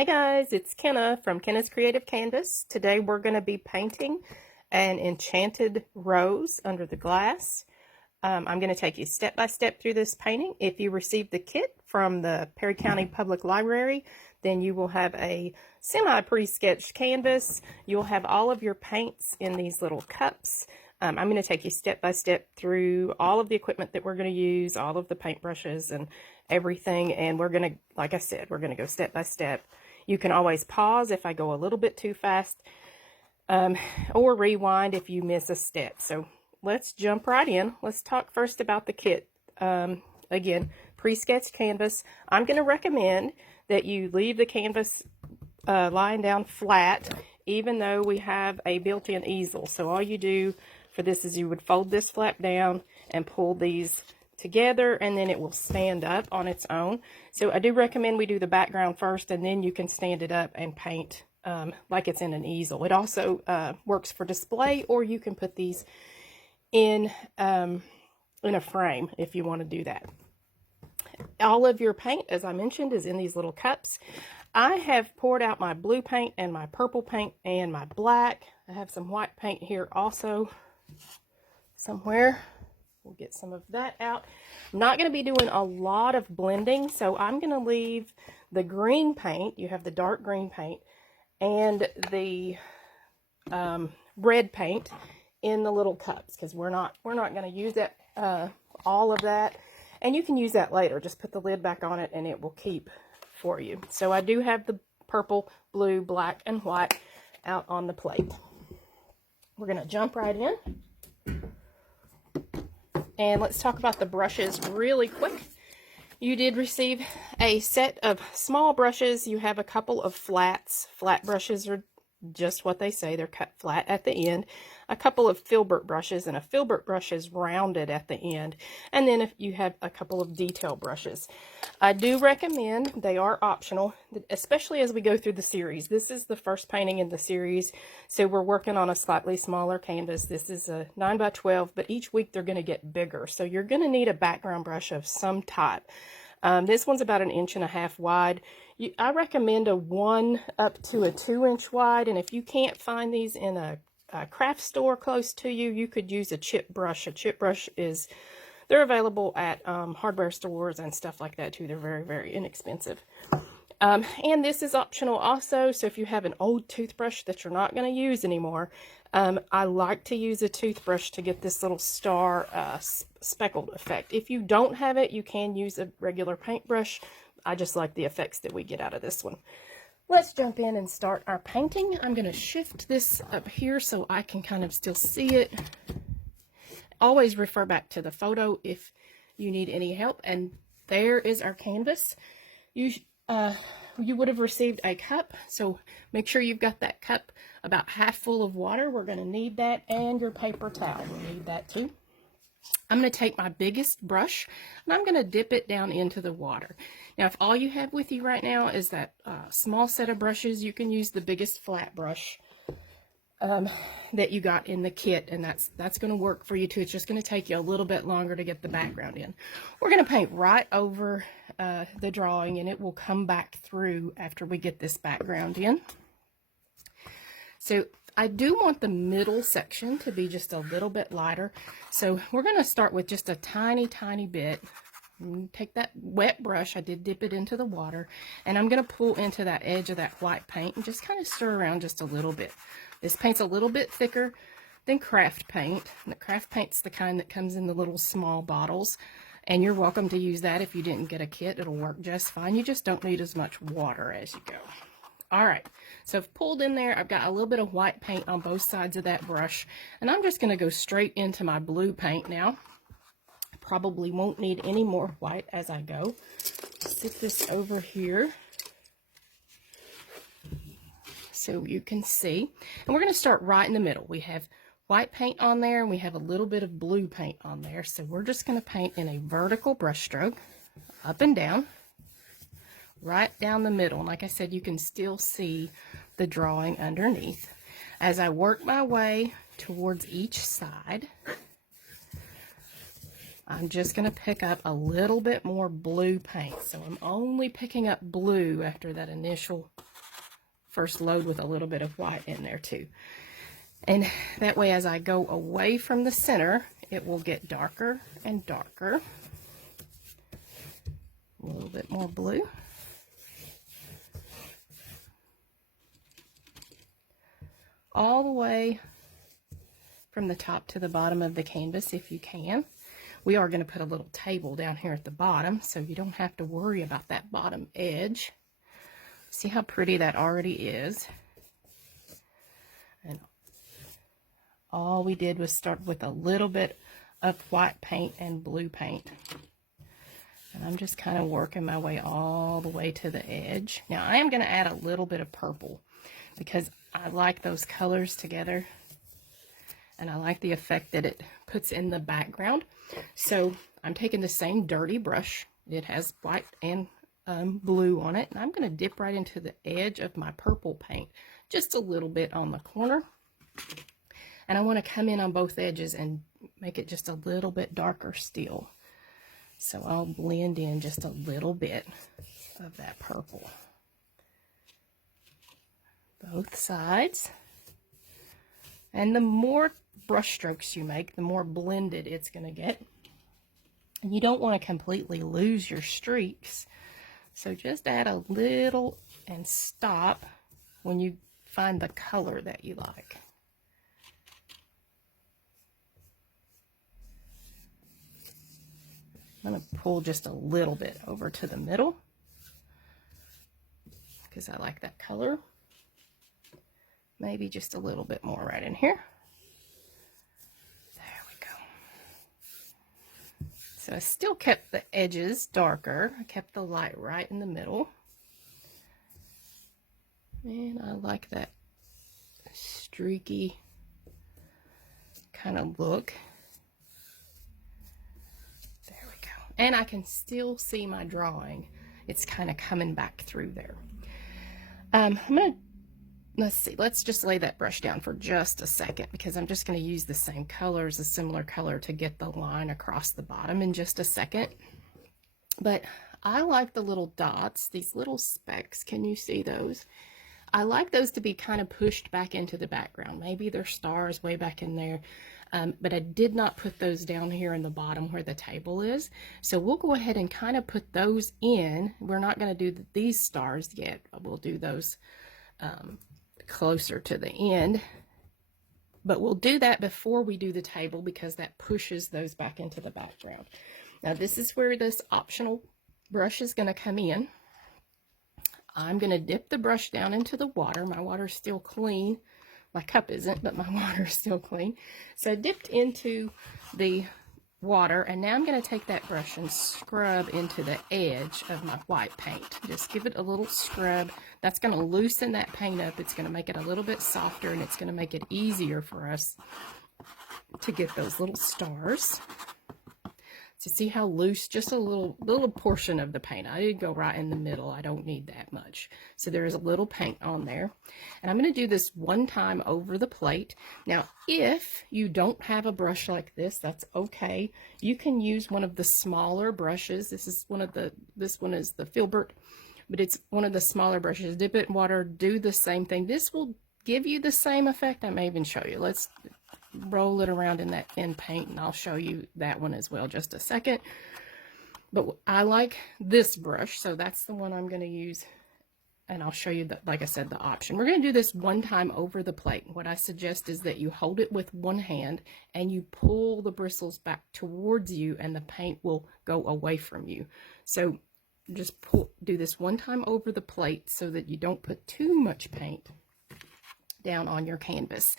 Hey guys, it's Kenna from Kenna's Creative Canvas. Today we're going to be painting an Enchanted Rose under the glass. I'm going to take you step by step through this painting. If you received the kit from the Perry County Public Library, then you will have a semi-pre-sketched canvas. You'll have all of your paints in these little cups. I'm going to take you step by step through all of the equipment that we're going to use, all of the paintbrushes and everything, and we're going to, like I said, we're going to go step by step. You can always pause if I go a little bit too fast, or rewind if you miss a step. So let's jump right in. Let's talk first about the kit. Again, pre-sketched canvas. I'm going to recommend that you leave the canvas lying down flat, even though we have a built-in easel. So all you do for this is you would fold this flap down and pull these together, and then it will stand up on its own. So I do recommend we do the background first, and then you can stand it up and paint like it's in an easel. It also works for display, or you can put these in a frame if you want to do that. All of your paint, as I mentioned, is in these little cups. I have poured out my blue paint and my purple paint and my black. I have some white paint here also somewhere. We'll get some of that out. I'm not going to be doing a lot of blending, so I'm going to leave the green paint. You have the dark green paint and the red paint in the little cups, because we're not going to use that all of that, and you can use that later. Just put the lid back on it and it will keep for you. So I do have the purple, blue, black, and white out on the plate. We're going to jump right in. And let's talk about the brushes really quick. You did receive a set of small brushes. You have a couple of flats. Flat brushes are just what they say. They're cut flat at the end. A couple of filbert brushes, and a filbert brush is rounded at the end. And then if you have a couple of detail brushes. I do recommend, they are optional, especially as we go through the series. This is the first painting in the series, so we're working on a slightly smaller canvas. This is a 9 by 12, but each week they're going to get bigger. So you're going to need a background brush of some type. This one's about 1.5 inches wide. I recommend a 1 up to a 2-inch wide, and if you can't find these in a craft store close to you, you could use a chip brush. A chip brush is, they're available at hardware stores and stuff like that too. They're very, very inexpensive. And this is optional also, so if you have an old toothbrush that you're not going to use anymore, I like to use a toothbrush to get this little star speckled effect. If you don't have it, you can use a regular paintbrush. I just like the effects that we get out of this one. Let's jump in and start our painting. I'm going to shift this up here so I can kind of still see it. Always refer back to the photo if you need any help. And there is our canvas. You would have received a cup, so make sure you've got that cup about half full of water. We're going to need that, and your paper towel. We'll need that too. I'm going to take my biggest brush, and I'm going to dip it down into the water. Now, if all you have with you right now is that small set of brushes, you can use the biggest flat brush that you got in the kit, and that's going to work for you too. It's just going to take you a little bit longer to get the background in. We're going to paint right over the drawing, and it will come back through after we get this background in. So I do want the middle section to be just a little bit lighter, so we're going to start with just a tiny bit. Take that wet brush, I did dip it into the water, and I'm going to pull into that edge of that white paint and just kind of stir around just a little bit. This paint's a little bit thicker than craft paint. And the craft paint's the kind that comes in the little small bottles, and you're welcome to use that if you didn't get a kit. It'll work just fine. You just don't need as much water as you go. All right, so I've pulled in there. I've got a little bit of white paint on both sides of that brush, and I'm just going to go straight into my blue paint now. I probably won't need any more white as I go. Sit this over here so you can see. And we're going to start right in the middle. We have white paint on there, and we have a little bit of blue paint on there. So we're just going to paint in a vertical brush stroke, up and down, right down the middle. And like I said, you can still see the drawing underneath. As I work my way towards each side, I'm just going to pick up a little bit more blue paint. So I'm only picking up blue after that initial first load with a little bit of white in there too. And that way, as I go away from the center, it will get darker and darker. A little bit more blue. All the way from the top to the bottom of the canvas if you can. We are going to put a little table down here at the bottom, so you don't have to worry about that bottom edge. See how pretty that already is. And all we did was start with a little bit of white paint and blue paint. And I'm just kind of working my way all the way to the edge. Now I am going to add a little bit of purple because I like those colors together. And I like the effect that it puts in the background. So I'm taking the same dirty brush. It has white and blue on it. And I'm going to dip right into the edge of my purple paint. Just a little bit on the corner. And I want to come in on both edges and make it just a little bit darker still. So I'll blend in just a little bit of that purple. Both sides. And the more brush strokes you make, the more blended it's going to get. And you don't want to completely lose your streaks. So just add a little and stop when you find the color that you like. I'm going to pull just a little bit over to the middle because I like that color. Maybe just a little bit more right in here. There we go. So I still kept the edges darker. I kept the light right in the middle. And I like that streaky kind of look. There we go. And I can still see my drawing. It's kind of coming back through there. I'm going to let's see, let's just lay that brush down for just a second because I'm just going to use the same colors, a similar color to get the line across the bottom in just a second. But I like the little dots, these little specks. Can you see those? I like those to be kind of pushed back into the background. Maybe they're stars way back in there. But I did not put those down here in the bottom where the table is. So we'll go ahead and kind of put those in. We're not going to do these stars yet. We'll do those closer to the end, but we'll do that before we do the table because that pushes those back into the background. Now this is where this optional brush is going to come in. I'm going to dip the brush down into the water. My water's still clean. My cup isn't, but my water is still clean. So I dipped into the water, and now I'm going to take that brush and scrub into the edge of my white paint. Just give it a little scrub. That's going to loosen that paint up. It's going to make it a little bit softer, and it's going to make it easier for us to get those little stars. So see how loose, just a little portion of the paint. I did go right in the middle. I don't need that much. So there is a little paint on there. And I'm going to do this one time over the plate. Now, if you don't have a brush like this, that's okay. You can use one of the smaller brushes. This one is the Filbert, but it's one of the smaller brushes. Dip it in water, do the same thing. This will give you the same effect. I may even show you. Let's roll it around in that thin paint and I'll show you that one as well just a second. But I like this brush, so that's the one I'm going to use, and I'll show you that, like I said, the option. We're going to do this one time over the plate. What I suggest is that you hold it with one hand and you pull the bristles back towards you and the paint will go away from you. So just do this one time over the plate so that you don't put too much paint down on your canvas.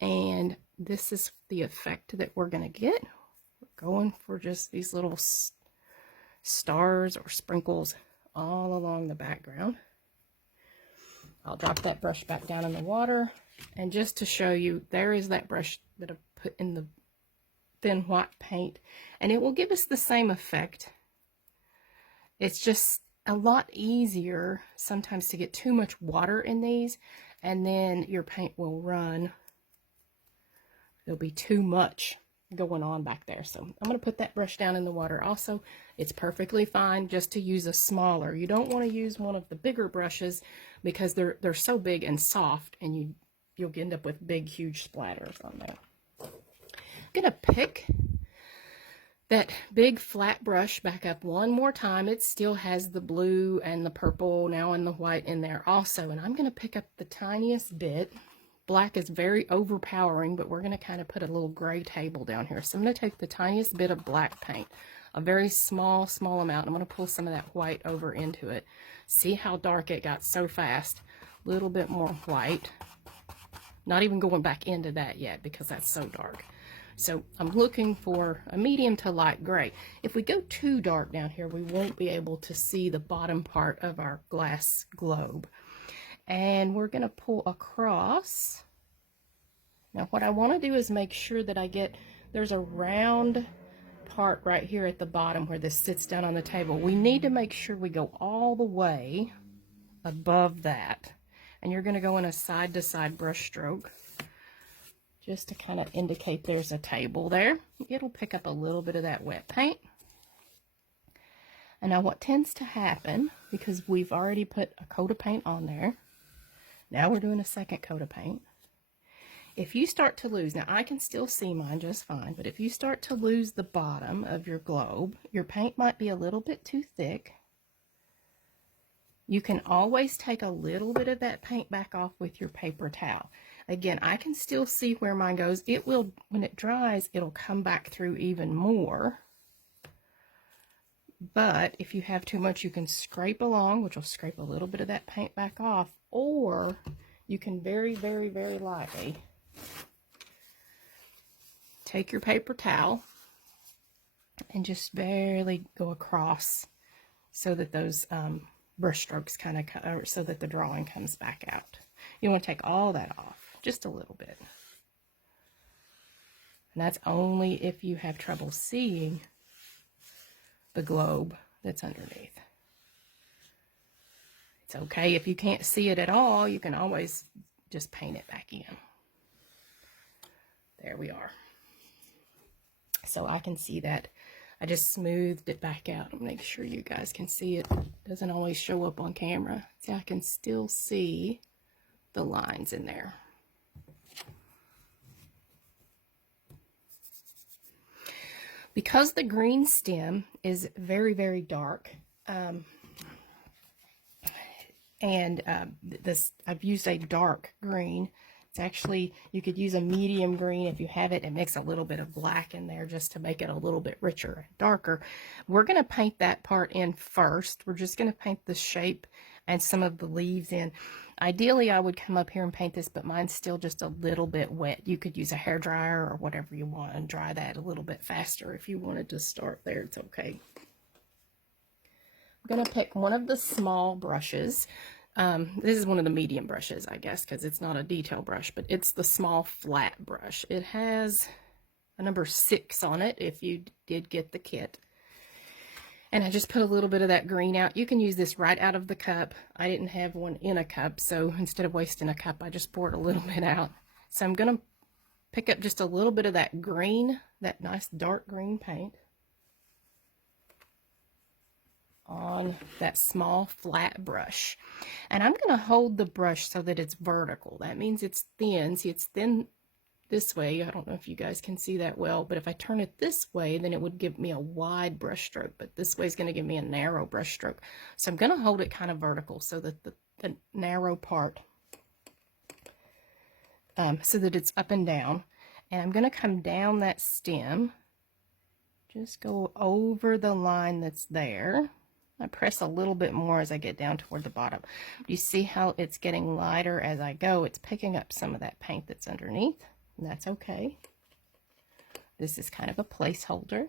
And this is the effect that we're going to get. We're going for just these little stars or sprinkles all along the background. I'll drop that brush back down in the water. And just to show you, there is that brush that I put in the thin white paint. And it will give us the same effect. It's just a lot easier sometimes to get too much water in these, and then your paint will run. There'll be too much going on back there. So I'm going to put that brush down in the water. Also, it's perfectly fine just to use a smaller. You don't want to use one of the bigger brushes because they're so big and soft, and you'll end up with big, huge splatters on there. I'm going to pick that big flat brush back up one more time. It still has the blue and the purple now and the white in there also. And I'm going to pick up the tiniest bit. Black is very overpowering, but we're going to kind of put a little gray table down here. So I'm going to take the tiniest bit of black paint, a very small amount. I'm going to pull some of that white over into it. See how dark it got so fast. A little bit more white. Not even going back into that yet because that's so dark. So I'm looking for a medium to light gray. If we go too dark down here, we won't be able to see the bottom part of our glass globe. And we're going to pull across. Now what I want to do is make sure that there's a round part right here at the bottom where this sits down on the table. We need to make sure we go all the way above that. And you're going to go in a side-to-side brush stroke, just to kind of indicate there's a table there. It'll pick up a little bit of that wet paint. And now what tends to happen, because we've already put a coat of paint on there, now we're doing a second coat of paint. If you start to lose, now I can still see mine just fine, but if you start to lose the bottom of your globe, your paint might be a little bit too thick. You can always take a little bit of that paint back off with your paper towel. Again, I can still see where mine goes. It will, when it dries, it'll come back through even more. But if you have too much, you can scrape along, which will scrape a little bit of that paint back off, or you can very, very, very lightly take your paper towel and just barely go across so that those brush strokes kind of cover, so that the drawing comes back out. You want to take all that off, just a little bit. And that's only if you have trouble seeing the globe that's underneath. It's okay if you can't see it at all, you can always just paint it back in. There we are. So I can see that. I just smoothed it back out and make sure you guys can see it. It doesn't always show up on camera. See, I can still see the lines in there. Because the green stem is very, very dark, I've used a dark green. It's actually, you could use a medium green if you have it. It makes a little bit of black in there just to make it a little bit richer and darker. We're going to paint that part in first. We're just going to paint the shape and some of the leaves in. Ideally, I would come up here and paint this, but mine's still just a little bit wet. You could use a hairdryer or whatever you want and dry that a little bit faster. If you wanted to start there, it's okay. I'm going to pick one of the small brushes. This is one of the medium brushes, I guess, because it's not a detail brush, but it's the small flat brush. It has a number 6 on it if you did get the kit. And I just put a little bit of that green out. You can use this right out of the cup. I didn't have one in a cup, so instead of wasting a cup, I just poured a little bit out. So I'm going to pick up just a little bit of that green, that nice dark green paint on that small flat brush. And I'm going to hold the brush so that it's vertical. That means it's thin. See, it's thin this way. I don't know if you guys can see that well, but if I turn it this way, then it would give me a wide brush stroke, but this way is going to give me a narrow brush stroke. So I'm going to hold it kind of vertical so that the narrow part, so that it's up and down. And I'm going to come down that stem, just go over the line that's there. I press a little bit more as I get down toward the bottom. You see how it's getting lighter as I go? It's picking up some of that paint that's underneath, and that's okay. This is kind of a placeholder.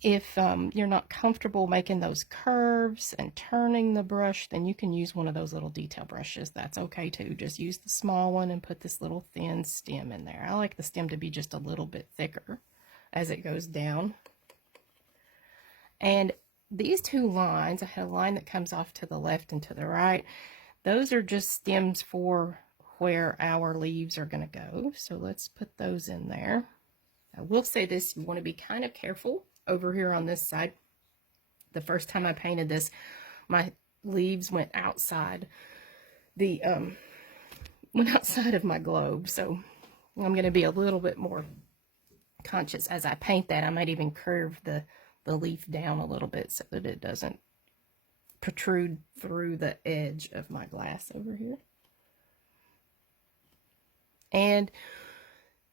If you're not comfortable making those curves and turning the brush, then you can use one of those little detail brushes. That's okay too. Just use the small one and put this little thin stem in there. I like the stem to be just a little bit thicker as it goes down. And these two lines, I had a line that comes off to the left and to the right. Those are just stems for where our leaves are going to go. So let's put those in there. I will say this, you want to be kind of careful over here on this side. The first time I painted this, my leaves went outside the went outside of my globe, so I'm going to be a little bit more conscious as I paint that. I might even curve the leaf down a little bit so that it doesn't protrude through the edge of my glass over here. And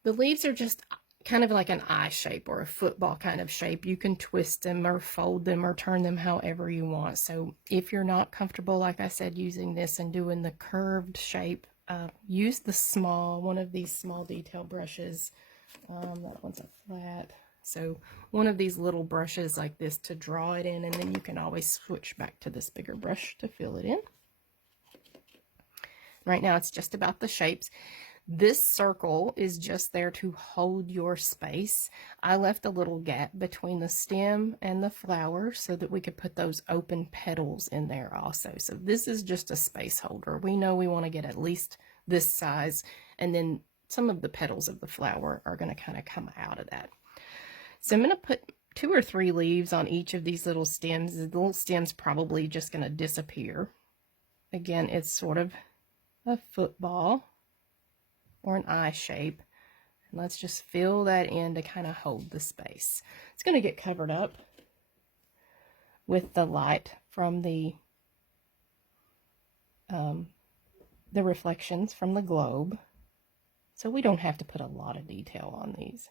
the leaves are just kind of like an eye shape or a football kind of shape. You can twist them or fold them or turn them however you want. So if you're not comfortable, like I said, using this and doing the curved shape, use the one of these small detail brushes. That one's a flat. So one of these little brushes like this to draw it in, and then you can always switch back to this bigger brush to fill it in. Right now it's just about the shapes. This circle is just there to hold your space. I left a little gap between the stem and the flower so that we could put those open petals in there also. So this is just a space holder. We know we want to get at least this size, and then some of the petals of the flower are going to kind of come out of that. So I'm going to put 2 or 3 leaves on each of these little stems. The little stem's probably just going to disappear. Again, it's sort of a football or an eye shape. And let's just fill that in to kind of hold the space. It's going to get covered up with the light from the reflections from the globe. So we don't have to put a lot of detail on these.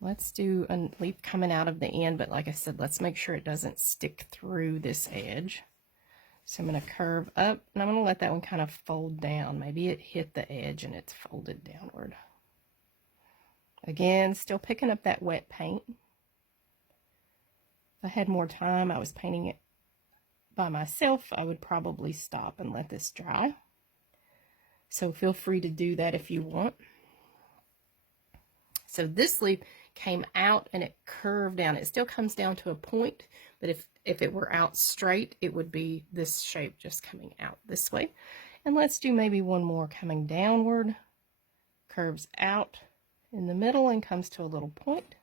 Let's do a leaf coming out of the end, but like I said, let's make sure it doesn't stick through this edge. So I'm going to curve up, and I'm going to let that one kind of fold down. Maybe it hit the edge and it's folded downward. Again, still picking up that wet paint. If I had more time, I was painting it by myself, I would probably stop and let this dry. So feel free to do that if you want. So this leaf came out and it curved down. It still comes down to a point, but if it were out straight, it would be this shape just coming out this way. And let's do maybe one more coming downward, curves out in the middle and comes to a little point.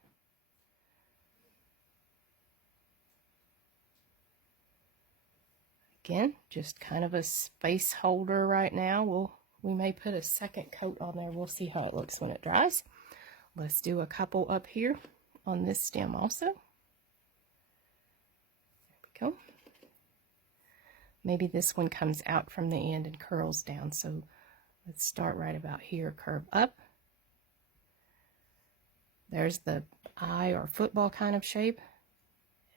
Again, just kind of a space holder right now. We may put a second coat on there. We'll see how it looks when it dries. Let's do a couple up here on this stem also. There we go. Maybe this one comes out from the end and curls down. So let's start right about here, curve up. There's the eye or football kind of shape.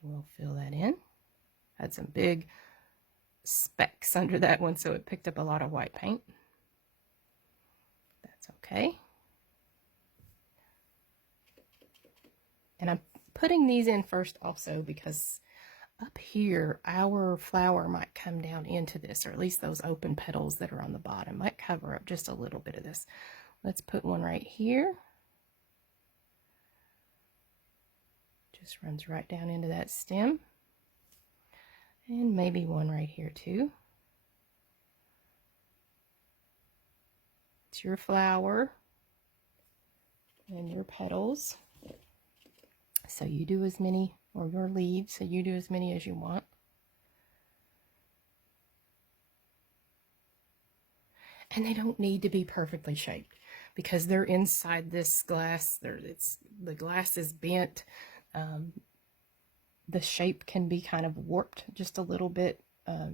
And we'll fill that in. Had some big specks under that one, so it picked up a lot of white paint. That's okay. And I'm putting these in first also because up here our flower might come down into this, or at least those open petals that are on the bottom might cover up just a little bit of this. Let's put one right here. Just runs right down into that stem. And maybe one right here too. It's your flower and your petals. So you do as many, or your leaves, so you do as many as you want. And they don't need to be perfectly shaped because they're inside this glass. The glass is bent. The shape can be kind of warped just a little bit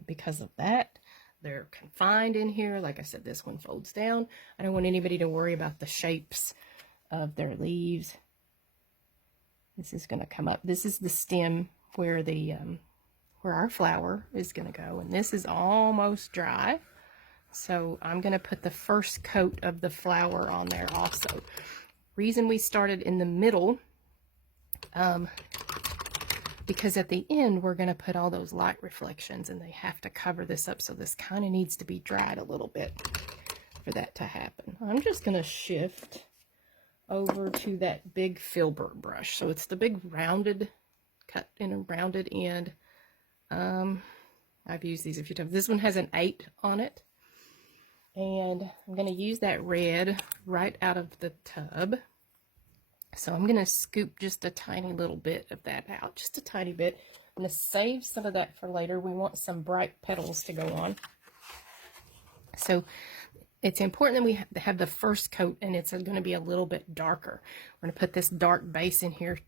because of that. They're confined in here. Like I said, this one folds down. I don't want anybody to worry about the shapes of their leaves. This is going to come up. This is the stem where where our flower is going to go, and this is almost dry. So I'm going to put the first coat of the flower on there also. Reason we started in the middle, because at the end we're going to put all those light reflections and they have to cover this up, so this kind of needs to be dried a little bit for that to happen. I'm just going to shift over to that big filbert brush. So it's the big rounded, cut in a rounded end. I've used these a few times. This one has an 8 on it. And I'm going to use that red right out of the tub. So I'm going to scoop just a tiny little bit of that out, just a tiny bit. I'm going to save some of that for later. We want some bright petals to go on. So it's important that we have the first coat, and it's going to be a little bit darker. We're going to put this dark base in here,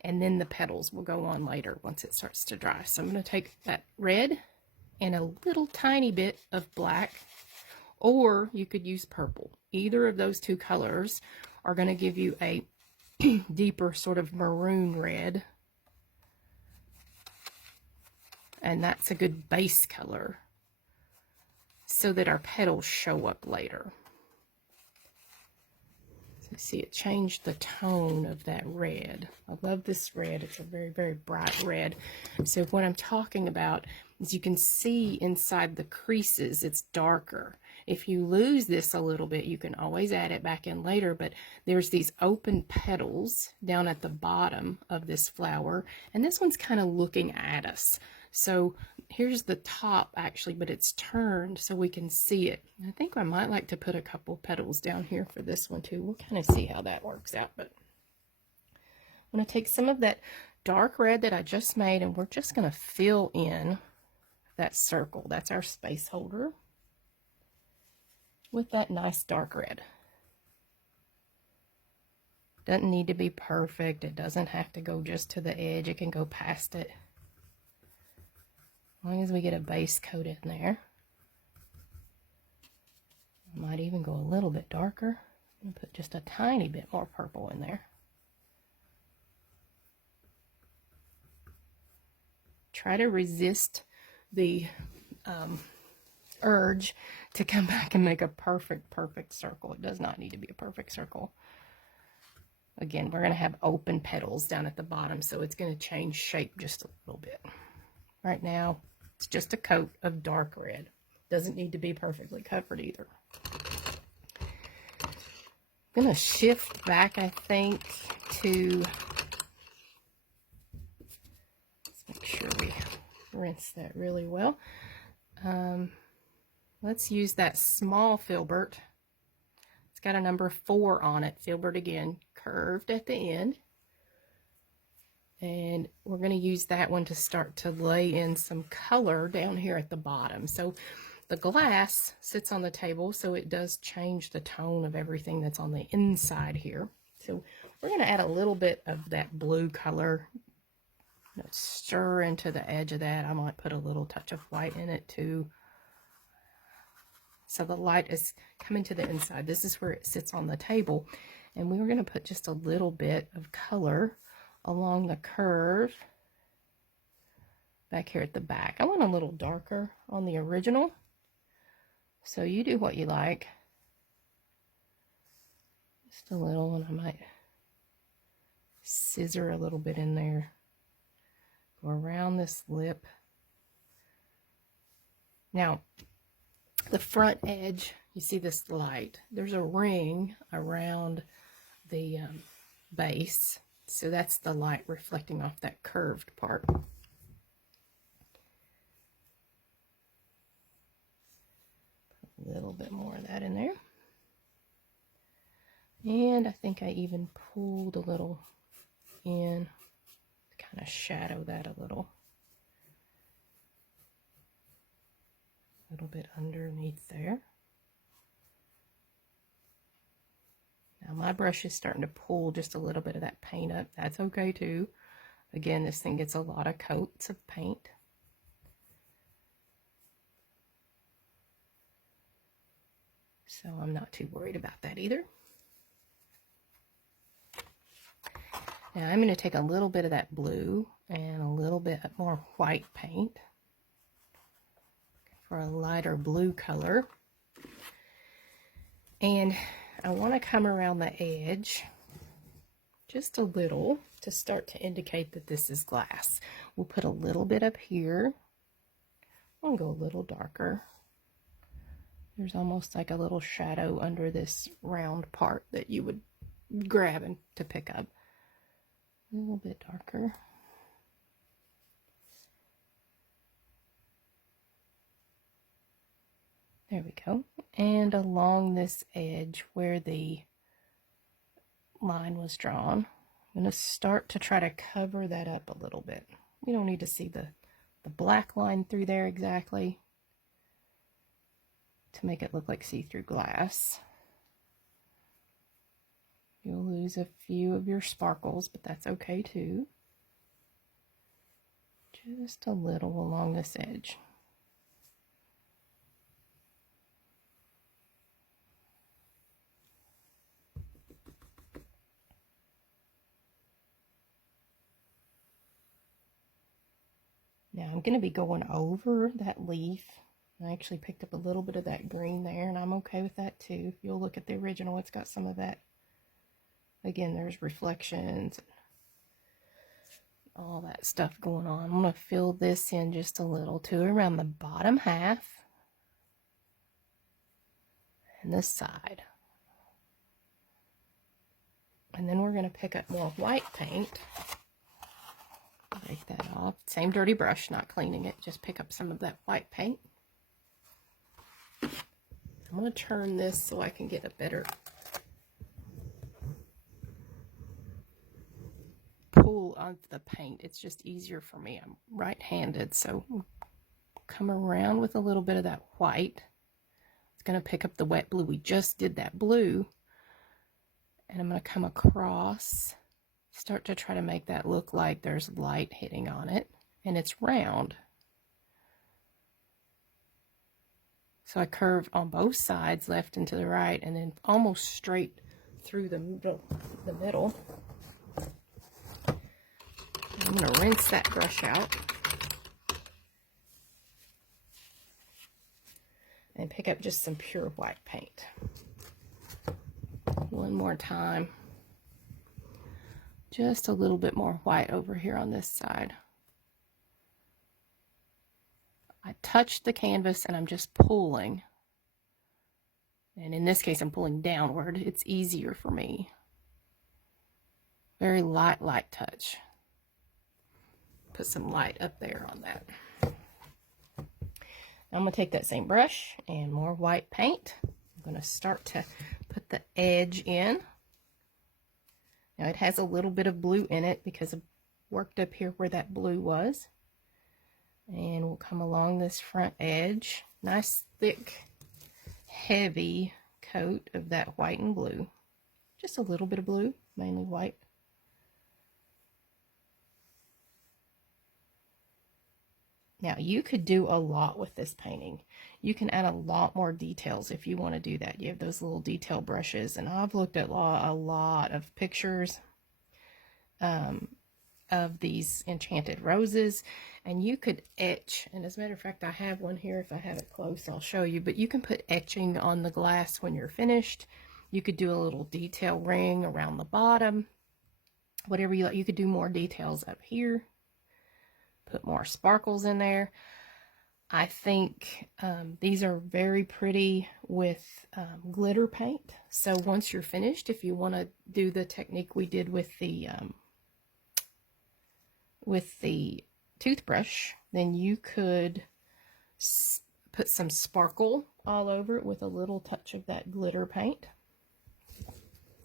and then the petals will go on later once it starts to dry. So I'm going to take that red and a little tiny bit of black, or you could use purple. Either of those two colors are going to give you a deeper sort of maroon red, and that's a good base color so that our petals show up later. So you see it changed the tone of that red. I love this red. It's a very, very bright red. So what I'm talking about is you can see inside the creases it's darker. If you lose this a little bit, you can always add it back in later, but there's these open petals down at the bottom of this flower, and this one's kind of looking at us. So here's the top actually, but it's turned so we can see it. I think I might like to put a couple petals down here for this one too. We'll kind of see how that works out, but I'm going to take some of that dark red that I just made, and we're just going to fill in that circle. That's our space holder with that nice dark red. Doesn't need to be perfect. It doesn't have to go just to the edge. It can go past it. As long as we get a base coat in there. I might even go a little bit darker and put just a tiny bit more purple in there. Try to resist the urge to come back and make a perfect circle. It does not need to be a perfect circle. Again, we're going to have open petals down at the bottom, so it's going to change shape just a little bit. Right now, it's just a coat of dark red. Doesn't need to be perfectly covered either. I'm going to shift back, I think, to... Let's make sure we rinse that really well. Let's use that small filbert. It's got a number 4 on it. Filbert again, curved at the end. And we're going to use that one to start to lay in some color down here at the bottom. So the glass sits on the table, so it does change the tone of everything that's on the inside here. So we're going to add a little bit of that blue color. Stir into the edge of that. I might put a little touch of white in it too. So the light is coming to the inside. This is where it sits on the table. And we were going to put just a little bit of color along the curve back here at the back. I want a little darker on the original. So you do what you like. Just a little, and I might scissor a little bit in there. Go around this lip. Now, the front edge, you see this light. There's a ring around the base. So that's the light reflecting off that curved part. Put a little bit more of that in there. And I think I even pulled a little in to kind of shadow that a little. A little bit underneath there. Now my brush is starting to pull just a little bit of that paint up. That's okay too. Again, this thing gets a lot of coats of paint. So I'm not too worried about that either. Now I'm going to take a little bit of that blue and a little bit more white paint for a lighter blue color. And I want to come around the edge just a little to start to indicate that this is glass. We'll put a little bit up here. I'll go a little darker. There's almost like a little shadow under this round part that you would grab and to pick up. A little bit darker. There we go. And along this edge where the line was drawn, I'm going to start to try to cover that up a little bit. We don't need to see the black line through there exactly to make it look like see-through glass. You'll lose a few of your sparkles, but that's okay too. Just a little along this edge. Now I'm going to be going over that leaf. I actually picked up a little bit of that green there, and I'm okay with that too. If you'll look at the original, it's got some of that. Again, there's reflections, and all that stuff going on. I'm going to fill this in just a little too, around the bottom half and this side. And then we're going to pick up more white paint. Take that off. Same dirty brush, not cleaning it. Just pick up some of that white paint. I'm going to turn this so I can get a better pull of the paint. It's just easier for me. I'm right-handed, so come around with a little bit of that white. It's going to pick up the wet blue. We just did that blue. And I'm going to come across, start to try to make that look like there's light hitting on it, and it's round. So I curve on both sides, left and to the right, and then almost straight through the middle. I'm going to rinse that brush out and pick up just some pure white paint. One more time. Just a little bit more white over here on this side. I touched the canvas and I'm just pulling. And in this case, I'm pulling downward. It's easier for me. Very light touch. Put some light up there on that. Now I'm going to take that same brush and more white paint. I'm going to start to put the edge in. Now it has a little bit of blue in it because I worked up here where that blue was. And we'll come along this front edge. Nice, thick, heavy coat of that white and blue. Just a little bit of blue, mainly white. Now you could do a lot with this painting. You can add a lot more details if you want to do that. You have those little detail brushes, and I've looked at a lot of pictures of these Enchanted Roses, and you could etch, and as a matter of fact I have one here. If I have it close I'll show you, but you can put etching on the glass when you're finished. You could do a little detail ring around the bottom, whatever you like. You could do more details up here, put more sparkles in there. I think these are very pretty with glitter paint. So once you're finished, if you want to do the technique we did with the toothbrush, then you could put some sparkle all over it with a little touch of that glitter paint.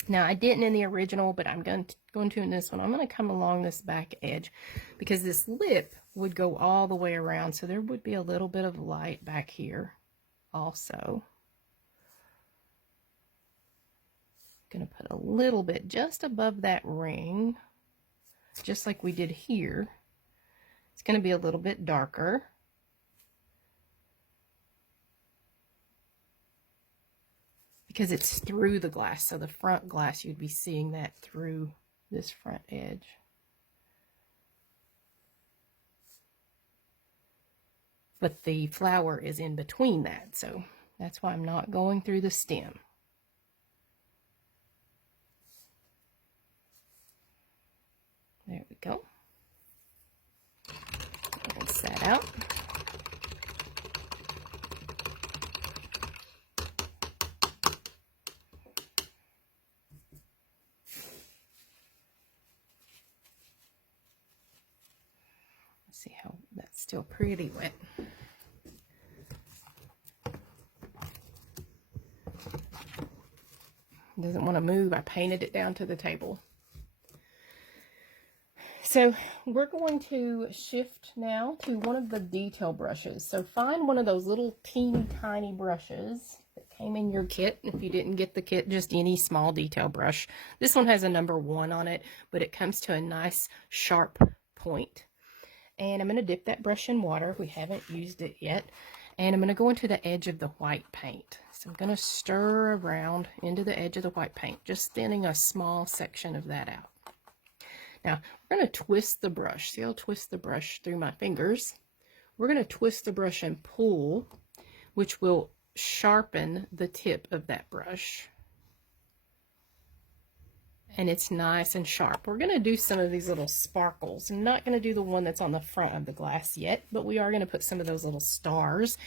Now I didn't in the original, but I'm going to in this one. I'm going to come along this back edge because this lip would go all the way around, so there would be a little bit of light back here also. Going to put a little bit just above that ring, just like we did here. It's going to be a little bit darker. Because it's through the glass, so the front glass, you'd be seeing that through this front edge. But the flower is in between that, so that's why I'm not going through the stem. There we go. Rinse that out. See how that's still pretty wet. doesn't want to move. I painted it down to the table. So we're going to shift now to one of the detail brushes. So find one of those little teeny tiny brushes that came in your kit. If you didn't get the kit, just any small detail brush. This one has a number 1 on it, but it comes to a nice sharp point. And I'm going to dip that brush in water. We haven't used it yet. And I'm going to go into the edge of the white paint. So I'm going to stir around into the edge of the white paint, just thinning a small section of that out. Now, we're going to twist the brush. See, I'll twist the brush through my fingers. We're going to twist the brush and pull, which will sharpen the tip of that brush. And it's nice and sharp. We're going to do some of these little sparkles. I'm not going to do the one that's on the front of the glass yet, but we are going to put some of those little stars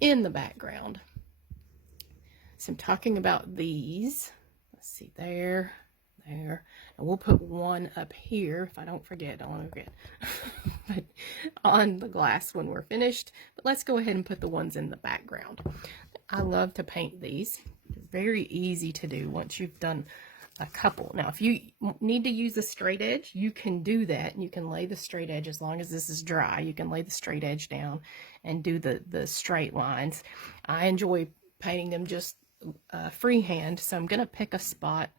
in the background. So I'm talking about these. Let's see, there. And we'll put one up here if I don't forget. Don't want to forget. But on the glass when we're finished. But let's go ahead and put the ones in the background. I love to paint these. Very easy to do once you've done a couple. Now, if you need to use a straight edge, you can do that. You can lay the straight edge as long as this is dry. You can lay the straight edge down and do the straight lines. I enjoy painting them just freehand, so I'm going to pick a spot.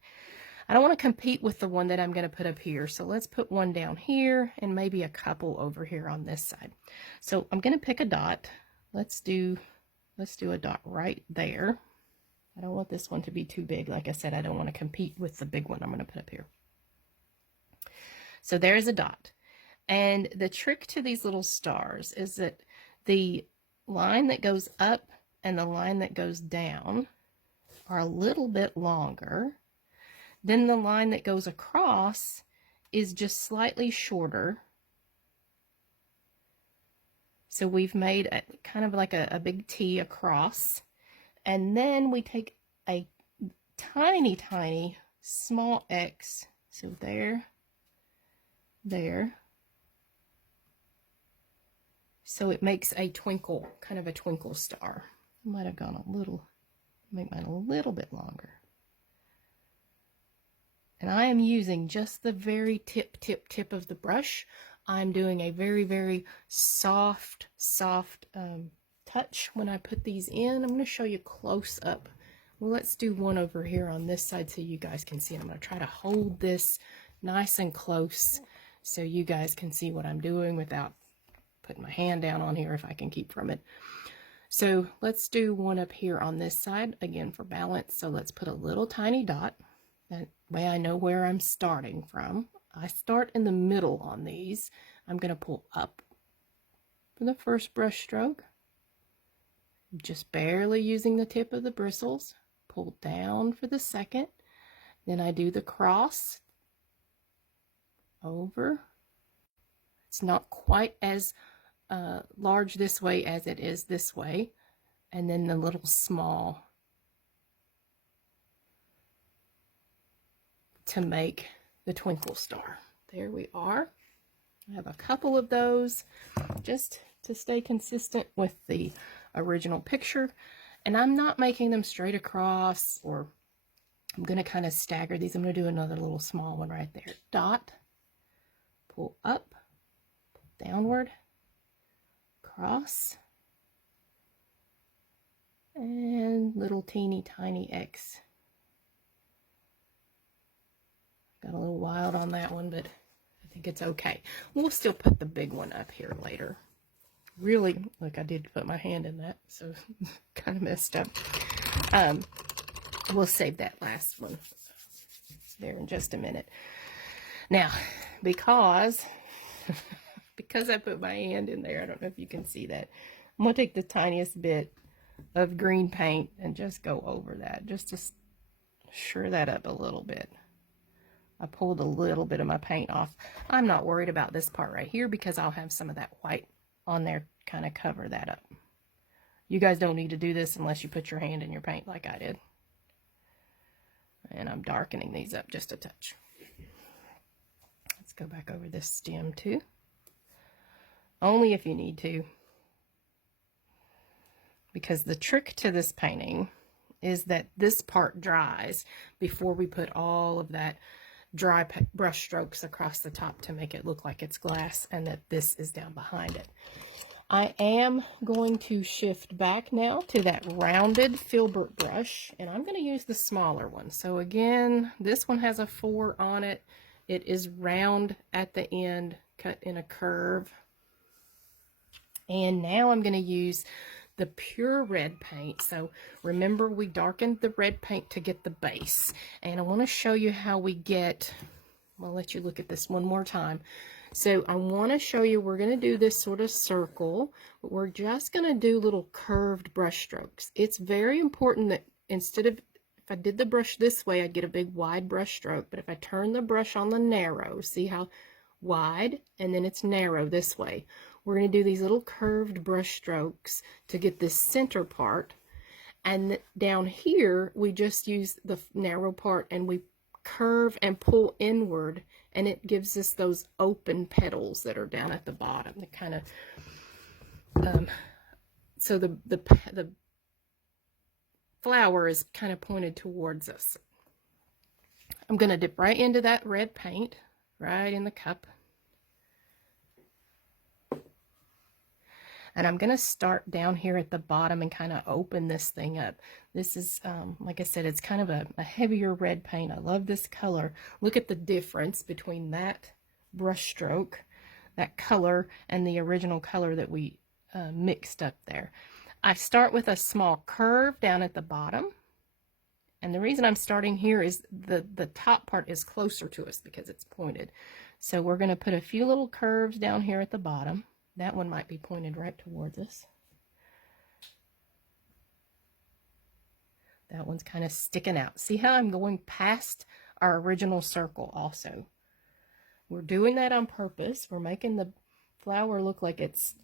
I don't want to compete with the one that I'm going to put up here. So let's put one down here and maybe a couple over here on this side. So I'm going to pick a dot. Let's do a dot right there. I don't want this one to be too big. Like I said, I don't want to compete with the big one I'm going to put up here. So there's a dot. And the trick to these little stars is that the line that goes up and the line that goes down are a little bit longer. Then the line that goes across is just slightly shorter. So we've made a, kind of like a big T across. And then we take a tiny, tiny small X. So there. So it makes a twinkle, kind of a twinkle star. I might have gone a little, make mine a little bit longer. And I am using just the very tip of the brush. I'm doing a very, very soft touch when I put these in. I'm going to show you close up. Well, let's do one over here on this side so you guys can see it. I'm going to try to hold this nice and close so you guys can see what I'm doing without putting my hand down on here if I can keep from it. So let's do one up here on this side, again for balance. So let's put a little tiny dot. That way I know where I'm starting from. I start in the middle on these. I'm going to pull up for the first brush stroke. Just barely using the tip of the bristles. Pull down for the second. Then I do the cross over. It's not quite as large this way as it is this way. And then the little small to make the twinkle star. There we are. I have a couple of those just to stay consistent with the original picture. And I'm not making them straight across, or I'm going to kind of stagger these. I'm going to do another little small one right there. Dot, pull up, pull downward, cross, and little teeny tiny X. Got a little wild on that one, but I think it's okay. We'll still put the big one up here later. Really, look, I did put my hand in that, so kind of messed up. We'll save that last one there in just a minute. Now, because I put my hand in there, I don't know if you can see that. I'm going to take the tiniest bit of green paint and just go over that, just to sure that up a little bit. I pulled a little bit of my paint off. I'm not worried about this part right here because I'll have some of that white on there, kind of cover that up. You guys don't need to do this unless you put your hand in your paint like I did. And I'm darkening these up just a touch. Let's go back over this stem too. Only if you need to. Because the trick to this painting is that this part dries before we put all of that dry brush strokes across the top to make it look like it's glass, and that this is down behind it. I am going to shift back now to that rounded filbert brush, and I'm going to use the smaller one. So again, this one has a 4 on it. It is round at the end, cut in a curve. And now I'm going to use the pure red paint. So remember, we darkened the red paint to get the base. And I want to show you how we get, I'll let you look at this one more time. So I want to show you, we're going to do this sort of circle, but we're just going to do little curved brush strokes. It's very important that instead of, if I did the brush this way, I'd get a big wide brush stroke. But if I turn the brush on the narrow, see how wide and then it's narrow this way. We're going to do these little curved brush strokes to get this center part. And down here, we just use the narrow part and we curve and pull inward, and it gives us those open petals that are down at the bottom. That kind of, so the flower is kind of pointed towards us. I'm going to dip right into that red paint, right in the cup. And I'm going to start down here at the bottom and kind of open this thing up. This is, like I said, it's kind of a heavier red paint. I love this color. Look at the difference between that brush stroke, that color, and the original color that we mixed up there. I start with a small curve down at the bottom. And the reason I'm starting here is the top part is closer to us because it's pointed. So we're going to put a few little curves down here at the bottom. That one might be pointed right towards us. That one's kind of sticking out. See how I'm going past our original circle also? We're doing that on purpose. We're making the flower look like it's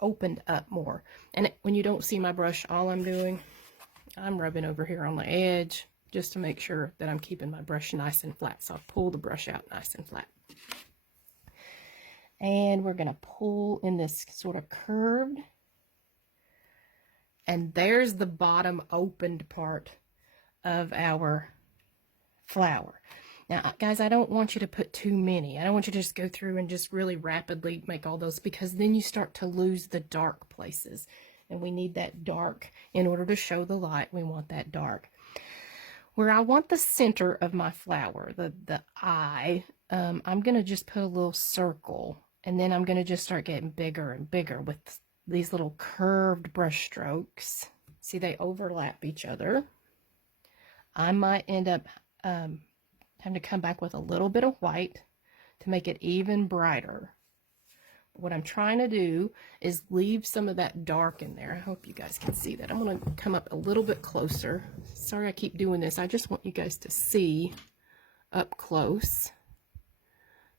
opened up more. And when you don't see my brush, all I'm doing, I'm rubbing over here on the edge just to make sure that I'm keeping my brush nice and flat. So I'll pull the brush out nice and flat. And we're going to pull in this sort of curved. And there's the bottom opened part of our flower. Now, guys, I don't want you to put too many. I don't want you to just go through and just really rapidly make all those, because then you start to lose the dark places. And we need that dark in order to show the light. We want that dark. Where I want the center of my flower, the eye, I'm going to just put a little circle. And then I'm going to just start getting bigger and bigger with these little curved brush strokes. See, they overlap each other. I might end up having to come back with a little bit of white to make it even brighter. What I'm trying to do is leave some of that dark in there. I hope you guys can see that. I'm going to come up a little bit closer. Sorry I keep doing this. I just want you guys to see up close.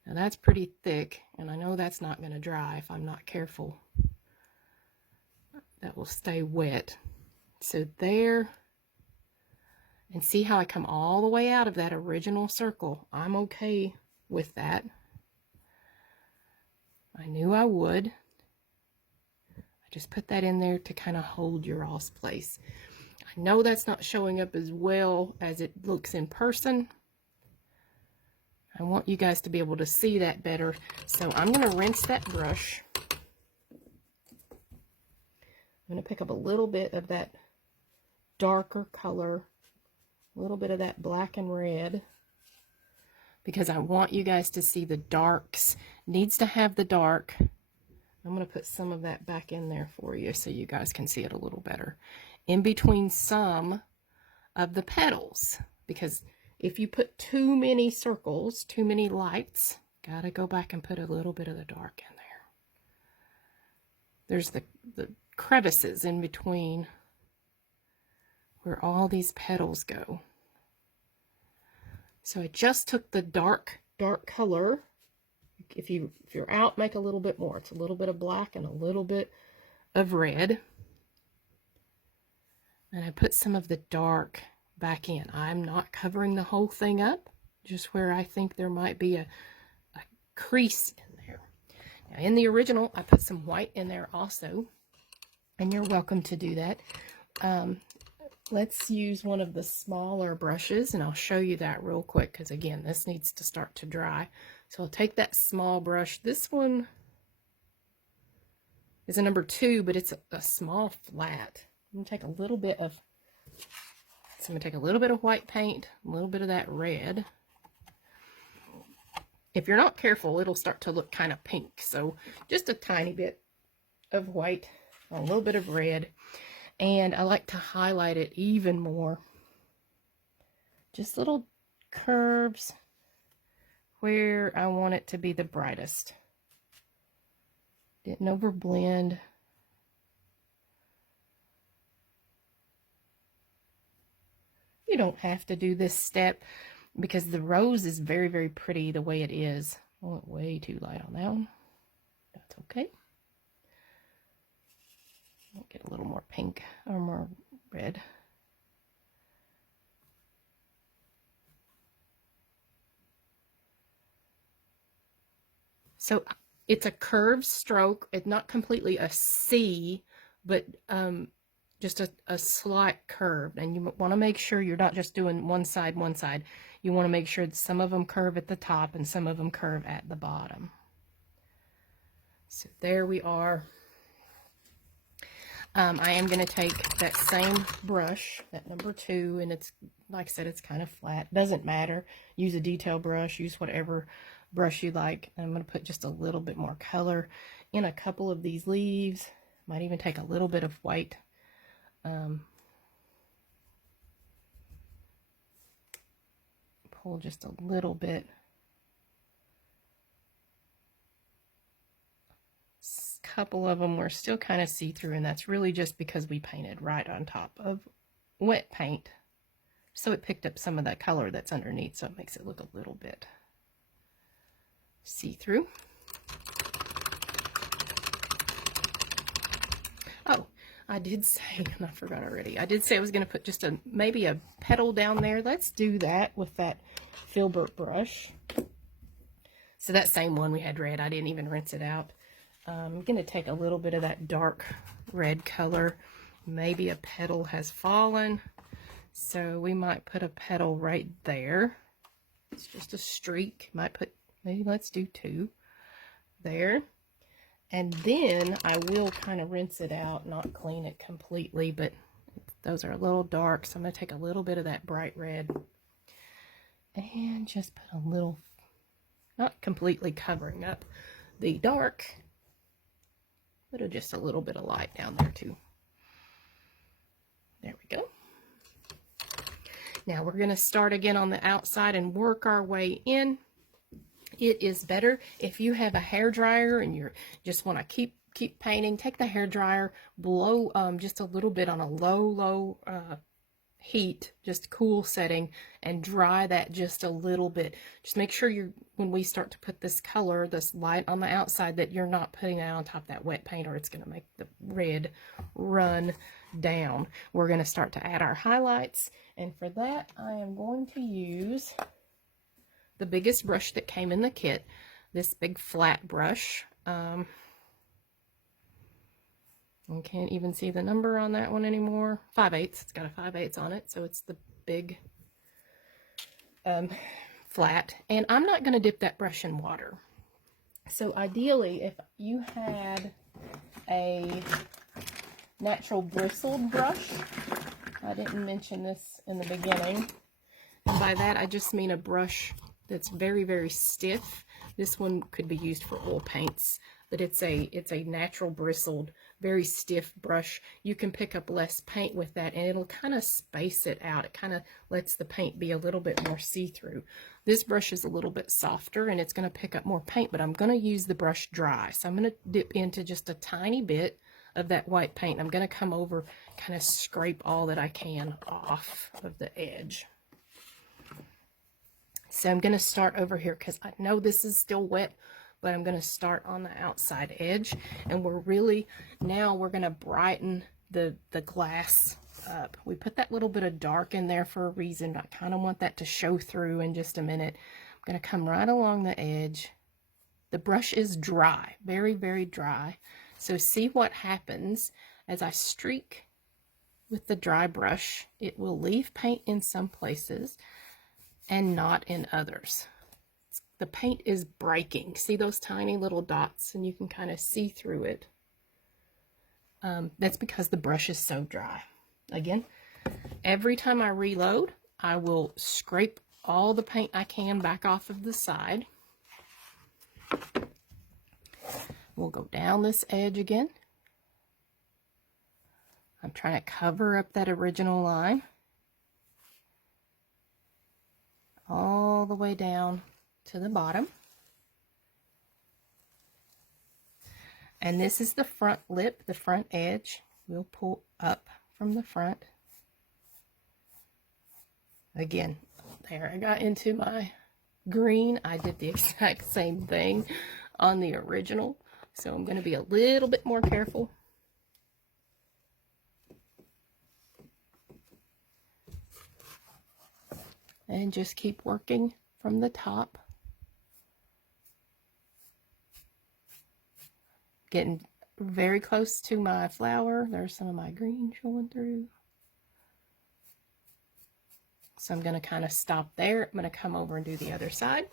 Now that's pretty thick, and I know that's not going to dry if I'm not careful. That will stay wet. So there, and see how I come all the way out of that original circle. I'm okay with that. I knew I would. I just put that in there to kind of hold your all's place. I know that's not showing up as well as it looks in person. I want you guys to be able to see that better. So I'm going to rinse that brush. I'm going to pick up a little bit of that darker color, a little bit of that black and red, because I want you guys to see the darks. Needs to have the dark. I'm going to put some of that back in there for you so you guys can see it a little better. In between some of the petals, because if you put too many circles, too many lights, gotta go back and put a little bit of the dark in there. There's the crevices in between where all these petals go. So I just took the dark color. If you're out, make a little bit more. It's a little bit of black and a little bit of red. And I put some of the dark back in. I'm not covering the whole thing up, just where I think there might be a crease in there. Now, in the original, I put some white in there also, and you're welcome to do that. let's use one of the smaller brushes, and I'll show you that real quick because again, this needs to start to dry. So I'll take that small brush. This one is a number 2, but it's a small flat. I'm gonna take a little bit of, so I'm gonna take a little bit of white paint, a little bit of that red. If you're not careful, it'll start to look kind of pink. So just a tiny bit of white, a little bit of red, and I like to highlight it even more. Just little curves where I want it to be the brightest. Didn't overblend. You don't have to do this step because the rose is very, very pretty the way it is. I went way too light on that one. That's okay. I'll get a little more pink or more red. So it's a curved stroke. It's not completely a C, but just a slight curve. And you want to make sure you're not just doing one side. You want to make sure that some of them curve at the top and some of them curve at the bottom. So there we are. I am going to take that same brush, that number 2, and it's, like I said, it's kind of flat. Doesn't matter. Use a detail brush. Use whatever brush you like. I'm going to put just a little bit more color in a couple of these leaves. Might even take a little bit of white. Pull just a little bit. Couple of them were still kind of see-through, and that's really just because we painted right on top of wet paint, so it picked up some of that color that's underneath, so it makes it look a little bit see-through. Oh, I did say, and I forgot already, I did say I was going to put just maybe a petal down there. Let's do that with that filbert brush. So that same one we had red, I didn't even rinse it out. I'm going to take a little bit of that dark red color. Maybe a petal has fallen, so we might put a petal right there. It's just a streak. Might put, maybe let's do 2 there. And then I will kind of rinse it out, not clean it completely, but those are a little dark, so I'm going to take a little bit of that bright red and just put a little, not completely covering up the dark, but just a little bit of light down there too. There we go. Now we're going to start again on the outside and work our way in. It is better if you have a hair dryer and you just want to keep painting. Take the hair dryer, blow just a little bit on a low heat, just cool setting, and dry that just a little bit. Just make sure when we start to put this color, this light on the outside, that you're not putting it on top of that wet paint, or it's going to make the red run down. We're going to start to add our highlights, and for that I am going to use the biggest brush that came in the kit, this big flat brush. I can't even see the number on that one anymore. 5/8. It's got a 5/8 on it, so it's the big flat. And I'm not going to dip that brush in water. So ideally, if you had a natural bristled brush, I didn't mention this in the beginning, and by that I just mean a brush that's very, very stiff. This one could be used for oil paints, but it's a natural bristled, very stiff brush. You can pick up less paint with that, and it'll kind of space it out. It kind of lets the paint be a little bit more see-through. This brush is a little bit softer, and it's going to pick up more paint, but I'm going to use the brush dry. So I'm going to dip into just a tiny bit of that white paint. I'm going to come over, kind of scrape all that I can off of the edge. So I'm going to start over here because I know this is still wet, but I'm going to start on the outside edge, and we're going to brighten the glass up. We put that little bit of dark in there for a reason. I kind of want that to show through in just a minute. I'm going to come right along the edge. The brush is dry, very, very dry. So see what happens as I streak with the dry brush, it will leave paint in some places and not in others. The paint is breaking. See those tiny little dots, and you can kind of see through it. That's because the brush is so dry. Again, every time I reload, I will scrape all the paint I can back off of the side. We'll go down this edge again. I'm trying to cover up that original line all the way down to the bottom. And this is the front lip, the front edge. We'll pull up from the front. Again, there I got into my green. I did the exact same thing on the original, so I'm going to be a little bit more careful. And just keep working from the top. Getting very close to my flower. There's some of my green showing through. So I'm going to kind of stop there. I'm going to come over and do the other side.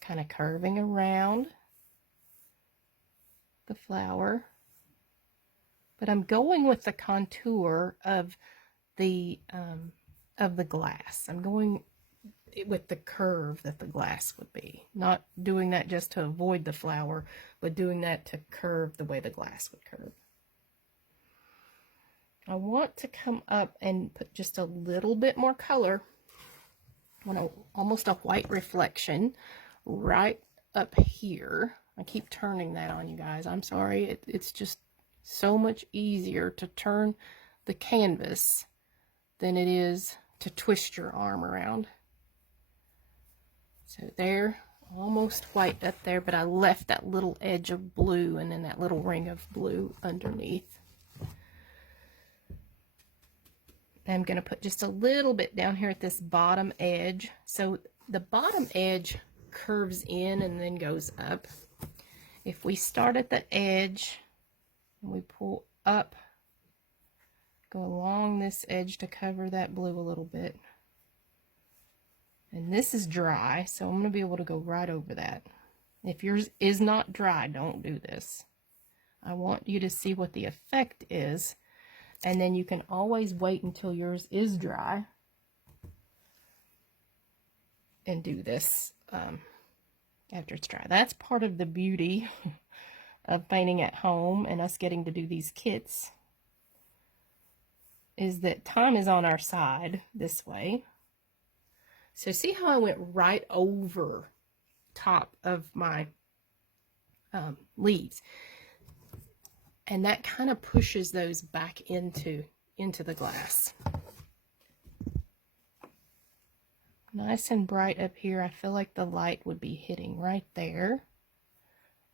Kind of curving around the flower. But I'm going with the contour of the glass. I'm going with the curve that the glass would be. Not doing that just to avoid the flower, but doing that to curve the way the glass would curve. I want to come up and put just a little bit more color. I want almost a white reflection right up here. I keep turning that on you guys. I'm sorry. It's just so much easier to turn the canvas than it is to twist your arm around. So there, almost white up there, but I left that little edge of blue and then that little ring of blue underneath. I'm going to put just a little bit down here at this bottom edge. So the bottom edge curves in and then goes up. If we start at the edge and we pull up, go along this edge to cover that blue a little bit. And this is dry, so I'm going to be able to go right over that. If yours is not dry, don't do this. I want you to see what the effect is, and then you can always wait until yours is dry and do this after it's dry. That's part of the beauty of painting at home and us getting to do these kits, is that time is on our side this way. So see how I went right over top of my leaves, and that kind of pushes those back into the glass. Nice and bright up here. I feel like the light would be hitting right there.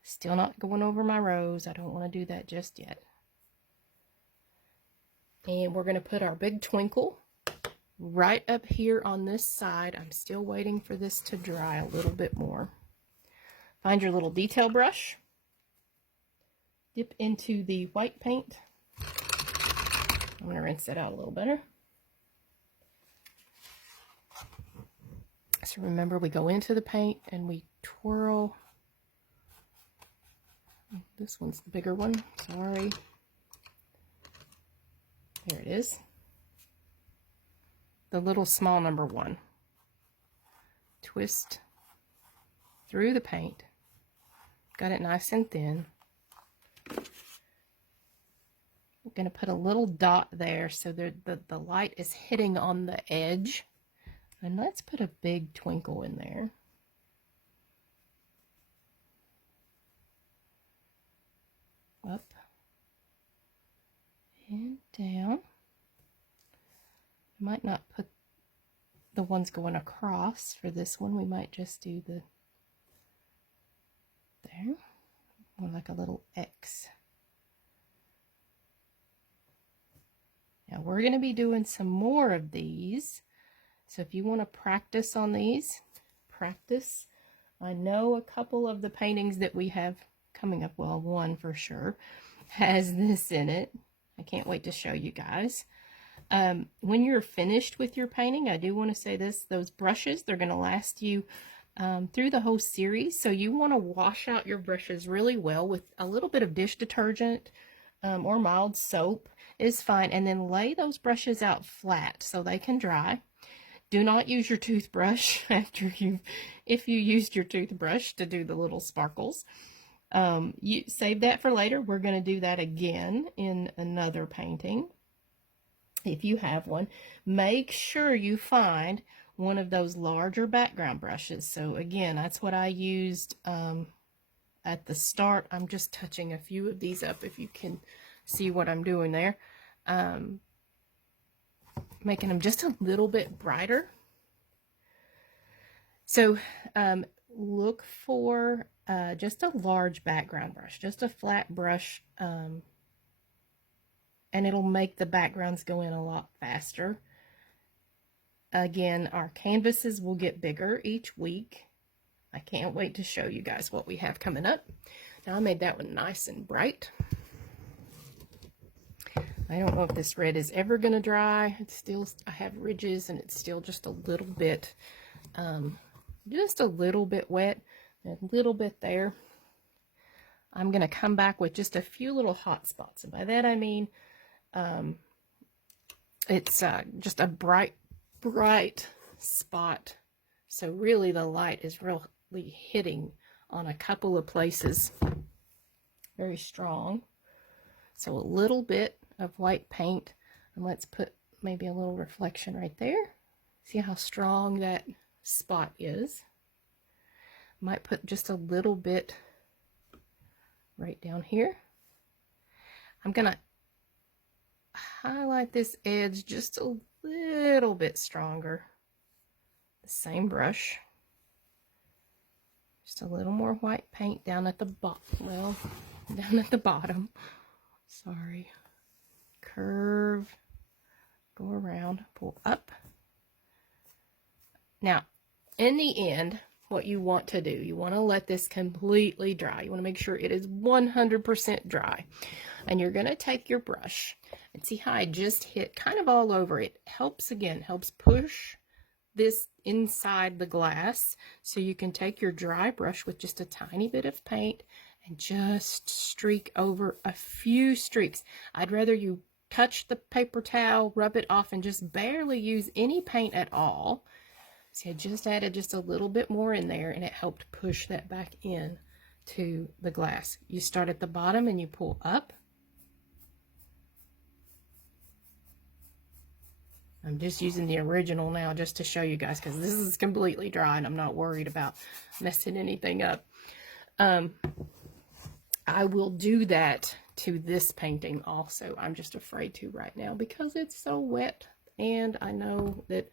Still not going over my rose. I don't want to do that just yet. And we're going to put our big twinkle right up here on this side. I'm still waiting for this to dry a little bit more. Find your little detail brush. Dip into the white paint. I'm going to rinse it out a little better. So remember, we go into the paint and we twirl. This one's the bigger one. Sorry. There it is. The little small number 1. Twist through the paint. Got it nice and thin. I'm going to put a little dot there so the light is hitting on the edge. And let's put a big twinkle in there. Up and down. Might not put the ones going across for this one. We might just do the there, more like a little X. Now we're going to be doing some more of these, So if you want to practice on these, practice. I know a couple of the paintings that we have coming up, well, one for sure, has this in it. I can't wait to show you guys. When you're finished with your painting, I do want to say this, those brushes, they're going to last you through the whole series. So you want to wash out your brushes really well with a little bit of dish detergent or mild soap is fine. And then lay those brushes out flat so they can dry. Do not use your toothbrush if you used your toothbrush to do the little sparkles. You save that for later. We're going to do that again in another painting. If you have one, make sure you find one of those larger background brushes. So again, that's what I used at the start. I'm just touching a few of these up if you can see what I'm doing there. Making them just a little bit brighter. So look for just a large background brush, just a flat brush, and it'll make the backgrounds go in a lot faster. Again, our canvases will get bigger each week. I can't wait to show you guys what we have coming up. Now I made that one nice and bright. I don't know if this red is ever going to dry. It's still, I have ridges and it's still just a little bit wet, a little bit there. I'm going to come back with just a few little hot spots. And by that I mean, it's just a bright spot. So really the light is really hitting on a couple of places. Very strong. So a little bit of white paint, and let's put maybe a little reflection right there. See how strong that spot is. Might put just a little bit right down here. I'm gonna highlight this edge just a little bit stronger. The same brush. Just a little more white paint down at the bottom. Well, down at the bottom. Sorry. Curve, go around, pull up. Now, in the end, what you want to do, you want to let this completely dry. You want to make sure it is 100% dry. And you're going to take your brush and see how I just hit kind of all over it. Helps push this inside the glass. So you can take your dry brush with just a tiny bit of paint and just streak over a few streaks. I'd rather you touch the paper towel, rub it off, and just barely use any paint at all. See, I just added just a little bit more in there, and it helped push that back in to the glass. You start at the bottom and you pull up. I'm just using the original now just to show you guys, because this is completely dry and I'm not worried about messing anything up. I will do that to this painting also. I'm just afraid to right now because it's so wet, and I know that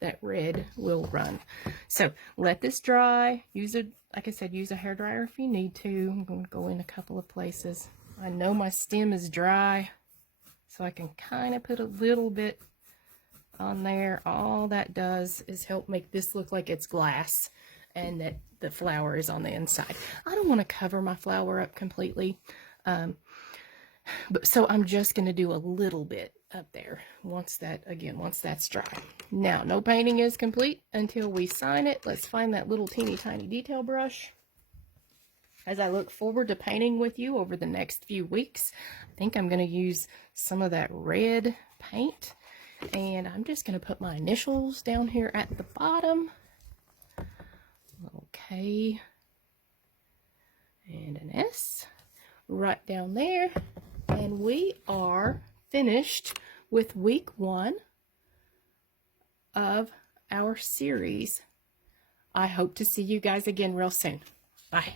that red will run. So let this dry. Like I said, use a hairdryer if you need to. I'm going to go in a couple of places. I know my stem is dry, so I can kind of put a little bit on there. All that does is help make this look like it's glass and that the flower is on the inside. I don't want to cover my flower up completely. But so I'm just going to do a little bit up there once that's dry. Now, no painting is complete until we sign it. Let's find that little teeny tiny detail brush. As I look forward to painting with you over the next few weeks, I think I'm going to use some of that red paint, and I'm just going to put my initials down here at the bottom. Okay, and an S right down there, and we are finished with week 1 of our series. I hope to see you guys again real soon. Bye.